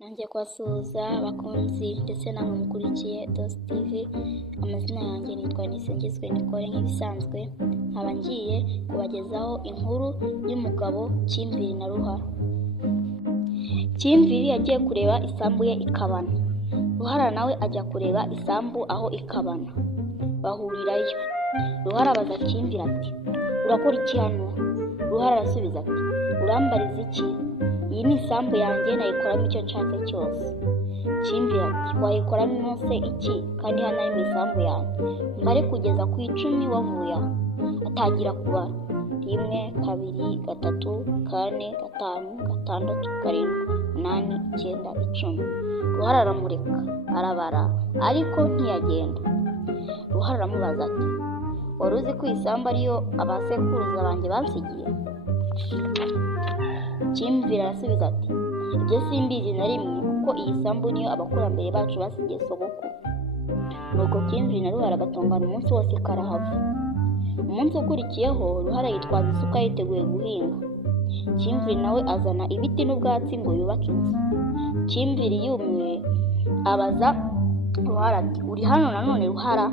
Nanjye kubasuhuza abakunzi ndetse namwe mukurikiye Dosi TV. Amazina yanjye nitwa Nisingizwe Nicole nk'ibisanzwe, nkaba ngiye kubagezaho inkuru y'umugabo Kimviri na Ruhara. Kimviri yagiye kureba isambu ye ikabana, Ruhara nawe ajya kureba isambu aho ikabana, bahurirayo. Ruhara abaza Kimviri ati urakora iki hano? Ruhara arasubiza ati urambariza iki? Iyi ni isambu yanjye, nayikoramo icyo nshaka cyose. Kimviri ati wayikoramo inose iki kandi hano ari mu isambu yanjye? Mbare kugeza ku 10 wavuye aho. Atangira kubara 1, 2, 3, 4, 5, 6, 7, 8, 9, 10. Ruhara aramureka arabara ariko ntiyagenda. Ruhara aramubaza ati wari uzi ko isambu ariyo abasekuruza banjye bansigiye? Kimviri arasubiza ati ibyo simbizi na rimwe, kuko iyi sambu niyo abakurambere bacu basigiye sogokuru. Nuko Kimviri na Ruhara batongana umunsi wose karahava. Umunsi ukurikiyeho Ruhara yitwaza isuka yiteguye guhinga. Kimviri nawe azana ibiti n'ubwatsi ngo yubake inzu. Kimviri yumiwe abaza Ruhara ati uri hano nanone Ruhara?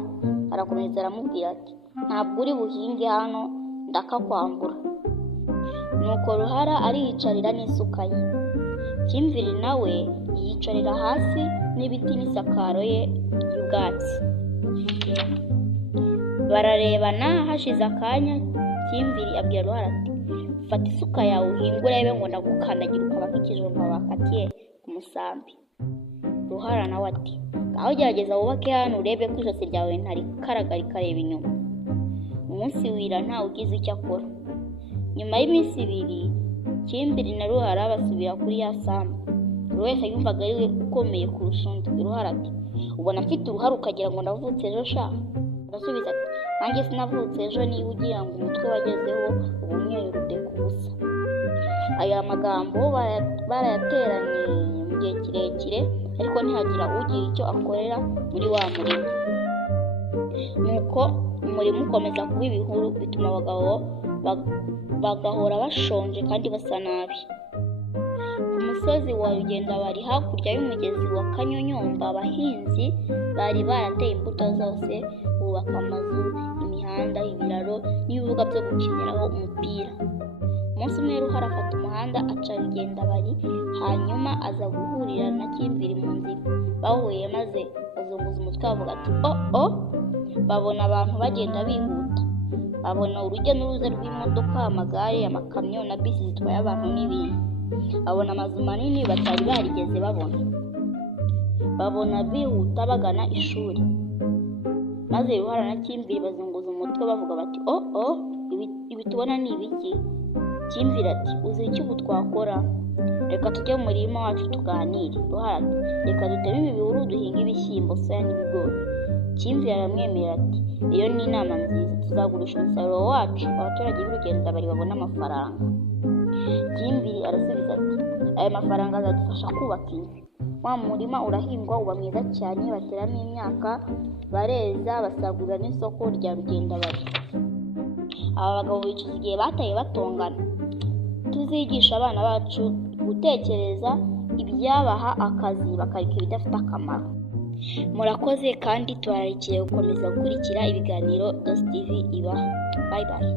Arakomeza aramubwira ati ntabwo uri buhinge hano, ndakakwambura. Nuko Ruhara ariyicarira n'isuka ye, Kimviri nawe yiyicarira hasi n'ibiti n'isakaro ye y'ubwatsi. Bararebana, hashize akanya Kimviri abwira Ruhara ati fata isuka yawe uhinge urebe ngo ndagukandagira ukaba nk'ikijumba bakatiye ku musambi. Ruhara nawe ati aho gerageza wubake hano urebe ko ijosi ryawe ntarikaraga rikareba inyuma. Umunsi wira ntawe ugize icyo akora. Nyuma y'iminsi 2 Kimviri na Ruhara basubira kuri ya sambu. Buri wese yumvaga ari we ukomeye kurusha undi. Ruhara ati ubona mfite uruhara ukagira ngo navutse ejo sha? Arasubiza ati nanjye sinavutse ejo, niba ugira ngo umutwe wagezeho ubumwe rude ku busa. Aya magambo barayateranye mu gihe kirekire, ariko ntihagira ugira icyo akorera muri wa murimo. Nuko umurimo ukomeza kuba ibihuru, bituma abagabo bagahora bashonje kandi basa nabi. Ku musozi wa Rugenda bari hakurya y'umugezi wa Kanyonyomba, abahinzi bari barateye imbuto zose, bubaka amazu, imihanda, ibiraro n'ibibuga byo gukiniraho umupira. Umunsi umwe Ruhara afata umuhanda aca Rugenda bari, hanyuma aza guhurira na Kimviri mu nzira. Bahuye maze bazunguza umutwe bavuga ati babona abantu bagenda bihuta. Babona urujya n'uruza rw'imodoka, amagare, amakamyo na bisi zitwaye abantu n'ibintu. Babona amazu manini batari barigeze babona. Babona bihuta bagana ishuri. Maze Ruhara na Kimviri bazunguza umutwe bavuga bati ibi tubona ni ibiki? Kimviri ati uzi icyo ubu twakora? Reka tujye mu murima wacu tuganire. Ruhara ati reka duteme ibi bihuru duhinga ibishyimbo, soya n'ibigori. Kimviri aramwemerera ati iyo ni inama nziza, tuzagurisha umusaruro wacu abaturage b'Urugenda bari babona amafaranga. Kimviri arasubiza ati aya mafaranga azadufasha kubaka inzu. Wa murima urahingwa uba mwiza cyane, bateramo imyaka, bareza, basagurira n'isoko rya Rugenda bari. Aba bagabo bicuza igihe bataye batongana. Tuzigisha abana bacu gutekereza ibyabaha akazi bakareka ibidafite akamaro. Murakoze kandi tubararikiye gukomeza gukurikira ibiganiro Dosi TV ibaha. Bye bye.